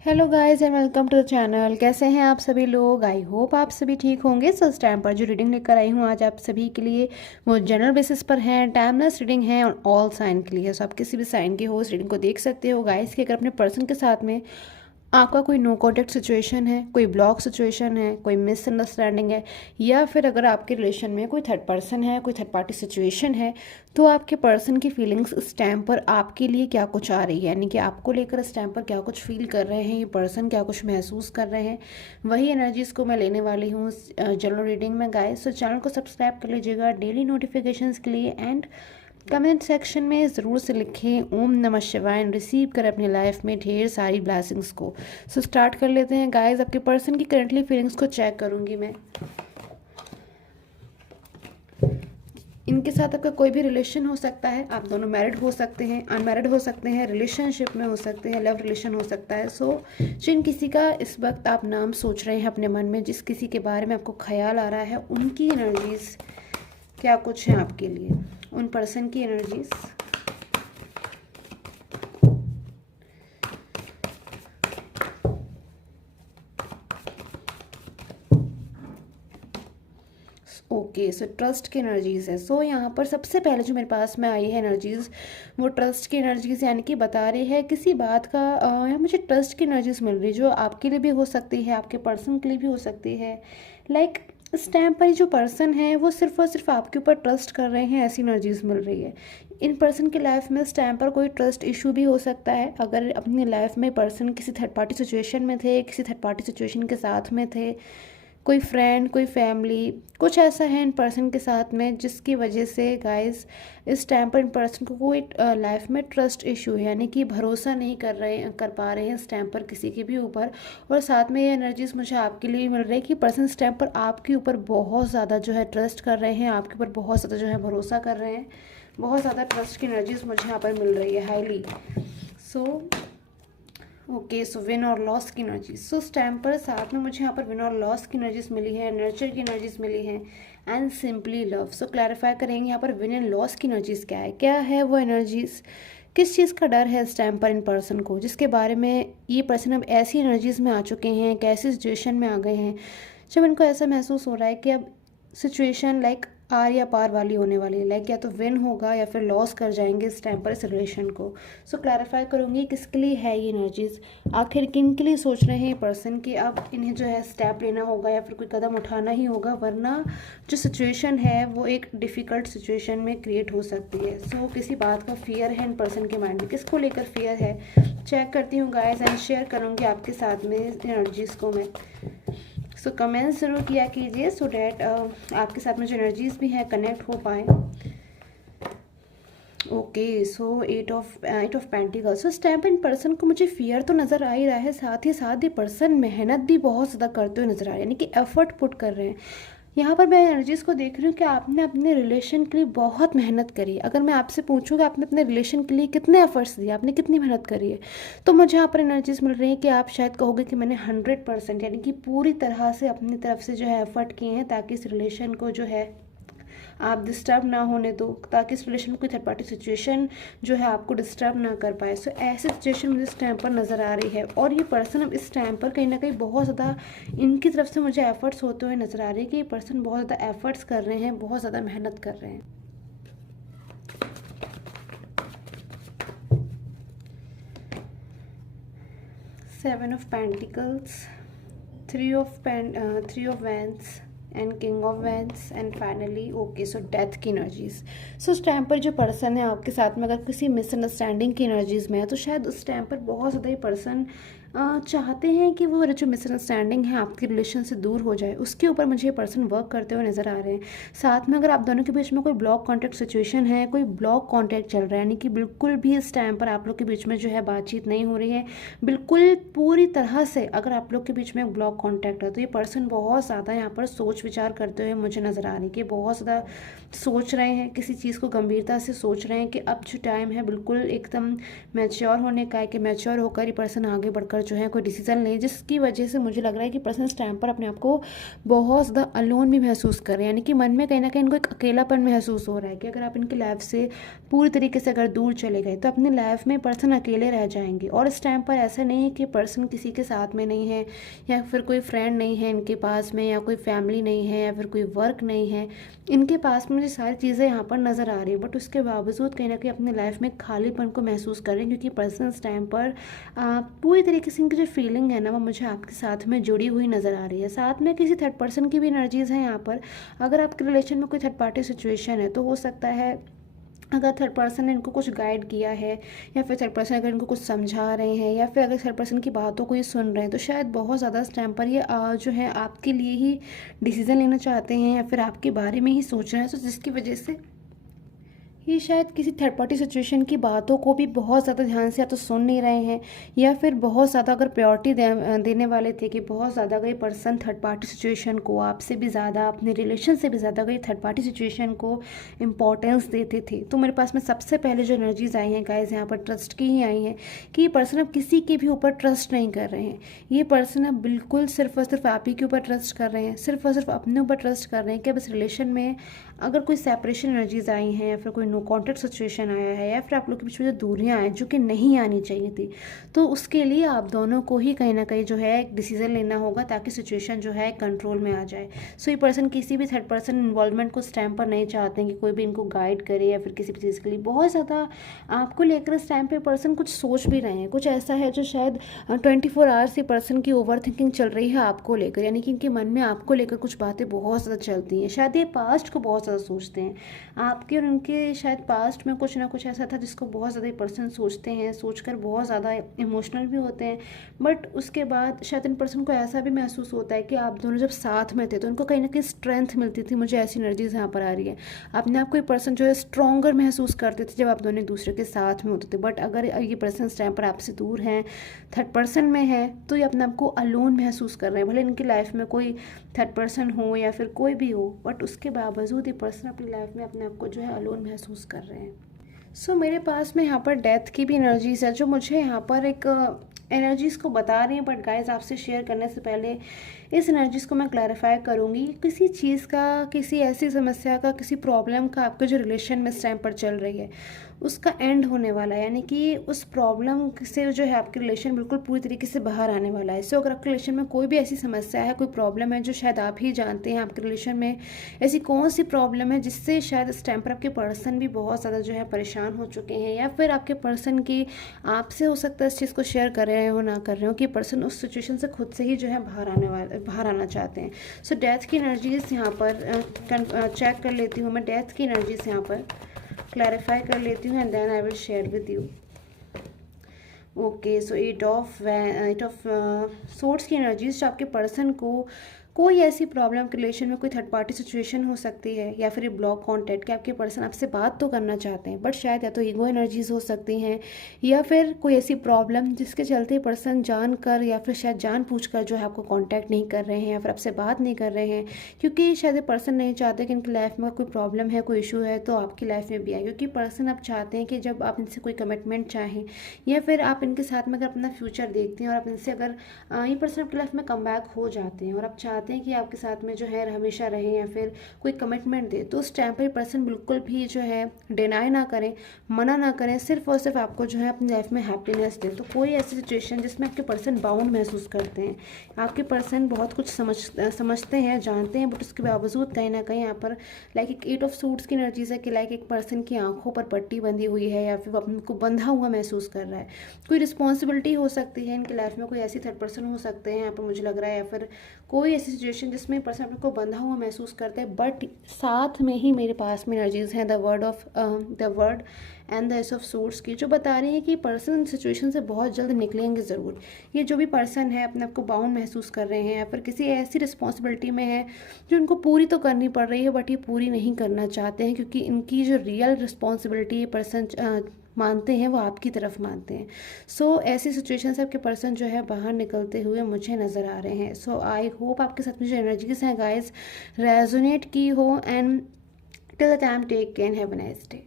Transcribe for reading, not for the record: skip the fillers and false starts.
Hello guys and welcome to the channel. कैसे हैं आप सभी लोग? आई होप आप सभी ठीक होंगे। सो इस टाइम पर जो रीडिंग लेकर आई हूँ आज आप सभी के लिए वो जनरल बेसिस पर है, टाइमलेस रीडिंग है और ऑल साइन के लिए। सो आप किसी भी साइन के हो इस रीडिंग को देख सकते हो गाइस कि अगर अपने पर्सन के साथ में आपका कोई नो कॉन्टेक्ट सिचुएशन है, कोई ब्लॉक सिचुएशन है, कोई मिसअंडरस्टैंडिंग है, या फिर अगर आपके रिलेशन में कोई थर्ड पर्सन है, कोई थर्ड पार्टी सिचुएशन है, तो आपके पर्सन की फीलिंग्स इस टाइम पर आपके लिए क्या कुछ आ रही है, यानी कि आपको लेकर इस टाइम पर क्या कुछ फील कर रहे हैं, ये पर्सन क्या कुछ महसूस कर रहे हैं, वही एनर्जीज़ को मैं लेने वाली हूँ जनरल रीडिंग में गाइस। तो चैनल को सब्सक्राइब कर लीजिएगा डेली नोटिफिकेशंस के लिए एंड कमेंट सेक्शन में ज़रूर से लिखें ओम नमः शिवाय एंड रिसीव कर अपनी लाइफ में ढेर सारी ब्लेसिंग्स को। सो स्टार्ट कर लेते हैं गाइस। आपके पर्सन की करंटली फीलिंग्स को चेक करूंगी मैं। इनके साथ आपका कोई भी रिलेशन हो सकता है, आप दोनों मैरिड हो सकते हैं, अनमैरिड हो सकते हैं, रिलेशनशिप में हो सकते हैं, लव रिलेशन हो सकता है। सो जिन किसी का इस वक्त आप नाम सोच रहे हैं अपने मन में, जिस किसी के बारे में आपको ख्याल आ रहा है, उनकी एनर्जीज क्या कुछ है आपके लिए, उन पर्सन की एनर्जीज। ओके सो ट्रस्ट की एनर्जीज़ है। सो यहाँ पर सबसे पहले जो मेरे पास में आई है एनर्जीज़, वो ट्रस्ट की एनर्जीज़, यानी कि बता रही है किसी बात का यहाँ मुझे ट्रस्ट की एनर्जीज़ मिल रही है, जो आपके लिए भी हो सकती है, आपके पर्सन के लिए भी हो सकती है। लाइक इस टाइम पर ये जो पर्सन है वो सिर्फ और सिर्फ आपके ऊपर ट्रस्ट कर रहे हैं, ऐसी एनर्जीज़ मिल रही है। इन पर्सन की लाइफ में इस टाइम पर कोई ट्रस्ट इशू भी हो सकता है। अगर अपनी लाइफ में पर्सन किसी थर्ड पार्टी सिचुएशन में थे, किसी थर्ड पार्टी सिचुएशन के साथ में थे, कोई फ्रेंड, कोई फैमिली, कुछ ऐसा है इन पर्सन के साथ में जिसकी वजह से गाइस इस टाइम पर इन पर्सन को कोई लाइफ में ट्रस्ट इशू है, यानी कि भरोसा नहीं कर पा रहे हैं इस टाइम पर किसी के भी ऊपर। और साथ में ये एनर्जीज मुझे आपके लिए मिल रही है कि पर्सन इस टाइम पर आपके ऊपर बहुत ज़्यादा जो है ट्रस्ट कर रहे हैं, आपके ऊपर बहुत ज़्यादा जो है भरोसा कर रहे हैं। बहुत ज़्यादा ट्रस्ट की एनर्जीज मुझे यहाँ पर मिल रही है highly. So okay so win और लॉस की एनर्जीज। सो इस टाइम पर साथ में मुझे यहाँ पर विन और लॉस की एनर्जीज मिली है, नर्चर की एनर्जीज मिली है and simply love. So clarify करेंगे यहाँ पर विन एंड लॉस की एनर्जीज क्या है वो एनर्जीज, किस चीज़ का डर है इस टाइम पर इन पर्सन को, जिसके बारे में ये पर्सन अब ऐसी एनर्जीज में आ चुके हैं, कैसी सिचुएशन में आ गए हैं जब इनको ऐसा महसूस हो रहा है कि अब सिचुएशन लाइक आर या पार वाली होने वाली है, लाइक या तो विन होगा या फिर लॉस कर जाएंगे इस टाइम पर इस रिलेशन को। सो क्लैरिफाई करूँगी किसके लिए है ये एनर्जीज, आखिर किन के लिए सोच रहे हैं पर्सन कि अब इन्हें जो है स्टेप लेना होगा या फिर कोई कदम उठाना ही होगा, वरना जो सिचुएशन है वो एक डिफ़िकल्ट सिचुएशन में क्रिएट हो सकती है। सो किसी बात का फियर है इन पर्सन के माइंड में, किसको लेकर फियर है चेक करती हूँ गाइस एंड शेयर करूँगी आपके साथ में एनर्जीज़ को मैं। सो कमेंट्स ज़रूर किया कीजिए सो डैट आपके साथ में जो एनर्जीज भी हैं कनेक्ट हो पाए। Okay so eight of pentacles. So stamp in person को मुझे फियर तो नज़र आ ही रहा है, साथ ही साथ ये पर्सन मेहनत भी बहुत ज़्यादा करते हुए नज़र आ रहे हैं, यानी कि एफर्ट पुट कर रहे हैं। यहाँ पर मैं एनर्जीज़ को देख रही हूँ कि आपने अपने रिलेशन के लिए बहुत मेहनत करी है। अगर मैं आपसे पूछूँ कि आपने अपने रिलेशन के लिए कितने एफर्ट्स दिए, आपने कितनी मेहनत करी है, तो मुझे यहाँ पर एनर्जीज़ मिल रही है कि आप शायद कहोगे कि मैंने 100% यानी कि पूरी तरह से अपनी तरफ से जो है एफर्ट किए हैं ताकि इस रिलेशन को जो है आप डिस्टर्ब ना होने दो, ताकि इस रिलेशन में कोई थर्ड पार्टी सिचुएशन जो है आपको डिस्टर्ब ना कर पाए। सो ऐसी सिचुएशन मुझे इस टाइम पर नज़र आ रही है और ये पर्सन अब इस टाइम पर कहीं ना कहीं बहुत ज़्यादा इनकी तरफ से मुझे एफर्ट्स होते हुए नज़र आ रही है कि ये पर्सन बहुत ज़्यादा एफर्ट्स कर रहे हैं, बहुत ज़्यादा मेहनत कर रहे हैं। Seven of pentacles, three of vents and king of vents and finally okay so death की एनर्जीज। सो उस टाइम पर जो पर्सन है आपके साथ में अगर किसी मिसअंडरस्टैंडिंग की एनर्जीज में है, तो शायद उस टाइम पर बहुत ज़्यादा ये पर्सन चाहते हैं कि वो जो मिसअंडरस्टैंडिंग है आपके रिलेशन से दूर हो जाए, उसके ऊपर मुझे ये पर्सन वर्क करते हुए नज़र आ रहे हैं। साथ में अगर आप दोनों के बीच में कोई ब्लॉक कॉन्टैक्ट सिचुएशन है, कोई ब्लॉक कॉन्टैक्ट चल रहा है, यानी कि बिल्कुल भी इस टाइम पर आप लोग के बीच में जो है बातचीत नहीं हो रही है, बिल्कुल पूरी तरह से अगर आप लोग के बीच में ब्लॉक कॉन्टैक्ट है, तो ये पर्सन बहुत ज़्यादा यहाँ पर सोच विचार करते हुए मुझे नज़र आ रही है कि बहुत ज़्यादा सोच रहे हैं, किसी चीज़ को गंभीरता से सोच रहे हैं कि अब जो टाइम है बिल्कुल एकदम मैच्योर होने का है, कि मैच्योर होकर ये पर्सन आगे बढ़कर लेकर जो है कोई डिसीज़न लें, जिसकी वजह से मुझे लग रहा है कि पर्सन इस टाइम पर अपने आप को बहुत ज़्यादा अलोन भी महसूस कर रहे हैं, यानी कि मन में कहीं ना कहीं इनको एक अकेलापन महसूस हो रहा है कि अगर आप इनकी लाइफ से पूरी तरीके से अगर दूर चले गए तो अपनी लाइफ में पर्सन अकेले रह जाएंगे। और इस टाइम पर ऐसा नहीं है कि पर्सन किसी के साथ में नहीं है, या फिर कोई फ्रेंड नहीं है इनके पास में, या कोई फैमिली नहीं है, या फिर कोई वर्क नहीं है इनके पास में। मुझे सारी चीज़ें यहाँ पर नज़र आ रही है, बट उसके बावजूद कहीं ना कहीं अपनी लाइफ में खालीपन को महसूस कर रहे हैं, क्योंकि पर्सन इस टाइम पर पूरी तरीके से इनकी जो फीलिंग है ना वो मुझे आपके साथ में जुड़ी हुई नज़र आ रही है। साथ में किसी थर्ड पर्सन की भी एनर्जीज़ हैं यहाँ पर। अगर आपके रिलेशन में कोई थर्ड पार्टी सिचुएशन है तो हो सकता है अगर थर्ड पर्सन ने इनको कुछ गाइड किया है, या फिर थर्ड पर्सन अगर इनको कुछ समझा रहे हैं, या फिर अगर थर्ड पर्सन की बातों को ये सुन रहे हैं, तो शायद बहुत ज़्यादा इस टाइम पर ये जो है आपके लिए ही डिसीज़न लेना चाहते हैं, या फिर आपके बारे में ही सोच रहे हैं, तो जिसकी वजह से ये शायद किसी थर्ड पार्टी सिचुएशन की बातों को भी बहुत ज़्यादा ध्यान से या तो सुन नहीं रहे हैं, या फिर बहुत ज़्यादा अगर प्रायोरिटी देने वाले थे कि बहुत ज़्यादा अगर ये पर्सन थर्ड पार्टी सिचुएशन को आपसे भी ज़्यादा, अपने रिलेशन से भी ज़्यादा अगर ये थर्ड पार्टी सिचुएशन को इम्पोर्टेंस देते थे, तो मेरे पास में सबसे पहले जो एनर्जीज आई हैं गाइस यहाँ पर ट्रस्ट की ही आई हैं कि ये पर्सन अब किसी के भी ऊपर ट्रस्ट नहीं कर रहे हैं। ये पर्सन अब बिल्कुल सिर्फ और सिर्फ आप ही के ऊपर ट्रस्ट कर रहे हैं, सिर्फ और सिर्फ अपने ऊपर ट्रस्ट कर रहे हैं कि अब इस रिलेशन में अगर कोई सेपरेशन एनर्जीज आई हैं, या फिर कोई नो कॉन्टैक्ट सिचुएशन आया है, या फिर आप लोग के बीच में जो दूरियां आए जो कि नहीं आनी चाहिए थी, तो उसके लिए आप दोनों को ही कहीं ना कहीं जो है एक डिसीजन लेना होगा ताकि सिचुएशन जो है कंट्रोल में आ जाए। सो ये पर्सन किसी भी थर्ड पर्सन इन्वॉल्वमेंट को इस टाइम पर नहीं चाहते हैं कि कोई भी इनको गाइड करे, या फिर किसी भी चीज़ के लिए बहुत ज़्यादा आपको लेकर इस टाइम पर पर्सन कुछ सोच भी रहे हैं। कुछ ऐसा है जो शायद 24 आवर्स ये पर्सन की ओवर थिंकिंग चल रही है आपको लेकर, यानी कि इनके मन में आपको लेकर कुछ बातें बहुत ज़्यादा चलती हैं। शायद ये पास्ट को बहुत ज़्यादा सोचते हैं आपके और उनके, शायद पास्ट में कुछ ना कुछ ऐसा था जिसको बहुत ज़्यादा पर्सन सोचते हैं, सोचकर बहुत ज़्यादा इमोशनल भी होते हैं। बट उसके बाद शायद इन पर्सन को ऐसा भी महसूस होता है कि आप दोनों जब साथ में थे तो उनको कहीं ना कहीं स्ट्रेंथ मिलती थी। मुझे ऐसी एनर्जीज यहाँ पर आ रही है, अपने आप को ये पर्सन जो है स्ट्रॉन्गर महसूस करते थे जब आप दोनों एक दूसरे के साथ में होते थे। बट अगर ये पर्सन इस टाइम पर आपसे दूर हैं, थर्ड पर्सन में है, तो ये अपने आप को अलोन महसूस कर रहे हैं। भले इनकी लाइफ में कोई थर्ड पर्सन हो या फिर कोई भी हो, बट उसके बावजूद ये पर्सन अपनी लाइफ में अपने आप को जो है अलोन महसूस कर रहे हैं। सो मेरे पास में यहाँ पर डेथ की भी एनर्जीज है जो मुझे यहाँ पर एक एनर्जीज़ को बता रही हैं। बट गाइज आपसे शेयर करने से पहले इस एनर्जीज़ को मैं क्लैरिफाई करूँगी। किसी चीज़ का, किसी ऐसी समस्या का, किसी प्रॉब्लम का आपके जो रिलेशन में इस टाइम पर चल रही है उसका एंड होने वाला है, यानी कि उस प्रॉब्लम से जो है आपके रिलेशन बिल्कुल पूरी तरीके से बाहर आने वाला है। सो अगर आपके रिलेशन में कोई भी ऐसी समस्या है, कोई प्रॉब्लम है जो शायद आप ही जानते हैं आपके रिलेशन में ऐसी कौन सी प्रॉब्लम है जिससे शायद इस टाइम पर आपके पर्सन भी बहुत ज़्यादा जो है परेशान हो चुके हैं, या फिर आपके पर्सन की आपसे हो सकता है इस चीज़ को शेयर कर रहे हो ना कर रहे हो कि पर्सन उस सिचुएशन से खुद से ही जो है बाहर आना चाहते हैं। सो डेथ की एनर्जीज यहाँ पर चेक कर लेती हूँ मैं, डेथ की एनर्जीज यहाँ पर क्लैरिफाई कर लेती हूँ, and then I will share with you. Okay, so eight of swords की एनर्जीज जो आपके पर्सन को कोई ऐसी प्रॉब्लम के रिलेशन में कोई थर्ड पार्टी सिचुएशन हो सकती है, या फिर ये ब्लॉक कॉन्टैक्ट कि आपके पर्सन आपसे बात तो करना चाहते हैं बट शायद या तो ईगो एनर्जीज हो सकती हैं, या फिर कोई ऐसी प्रॉब्लम जिसके चलते पर्सन जानकर या फिर शायद जानबूझकर जो है आपको कांटेक्ट नहीं कर रहे हैं, या फिर आपसे बात नहीं कर रहे हैं, क्योंकि शायद ये पर्सन नहीं चाहते कि इनकी लाइफ में कोई प्रॉब्लम है, कोई इशू है तो आपकी लाइफ में भी आए। क्योंकि पर्सन आप चाहते हैं कि जब आप इनसे कोई कमिटमेंट चाहें, या फिर आप इनके साथ में अगर अपना फ्यूचर देखते हैं और आप इनसे अगर ये पर्सन आपकी लाइफ में कम बैक हो जाते हैं और आप चाहते हैं कि आपके साथ में जो है हमेशा रहें या फिर कोई कमिटमेंट दे, तो उस टाइम पर पर्सन बिल्कुल भी जो है डिनाई ना करें, मना ना करें, सिर्फ और सिर्फ आपको जो है अपनी लाइफ में हैप्पीनेस दे। तो कोई ऐसी सिचुएशन जिसमें आपके पर्सन बाउंड महसूस करते हैं, आपके पर्सन बहुत कुछ समझते हैं, जानते हैं, बट उसके बावजूद कहीं ना कहीं यहाँ पर लाइक एक 8 ऑफ सूट्स की एनर्जीज है कि लाइक एक पर्सन की आंखों पर पट्टी बंधी हुई है, या फिर वो अपने को बंधा हुआ महसूस कर रहा है। कोई रिस्पॉन्सिबिलिटी हो सकती है इनकी लाइफ में, कोई ऐसी थर्ड पर्सन हो सकते हैं यहाँ पर मुझे लग रहा है, या फिर कोई ऐसी सिचुएशन जिसमें पर्सन अपने को बंधा हुआ महसूस करते हैं। बट साथ में ही मेरे पास में एनर्जीज हैं the word and the S of source की, जो बता रही है कि पर्सन सिचुएशन से बहुत जल्द निकलेंगे ज़रूर। ये जो भी पर्सन है अपने आप को बाउंड महसूस कर रहे हैं, या फिर किसी ऐसी रिस्पॉन्सिबिलिटी में है जो इनको पूरी तो करनी पड़ रही है बट ये पूरी नहीं करना चाहते हैं, क्योंकि इनकी जो रियल रिस्पॉन्सिबिलिटी ये पर्सन मानते हैं वो आपकी तरफ मानते हैं। सो ऐसी सिचुएशन से आपके पर्सन जो है बाहर निकलते हुए मुझे नज़र आ रहे हैं। सो आई होप आपके साथ में जो एनर्जीज हैं गाइस रेजोनेट की हो, and till the time take care, have a nice day.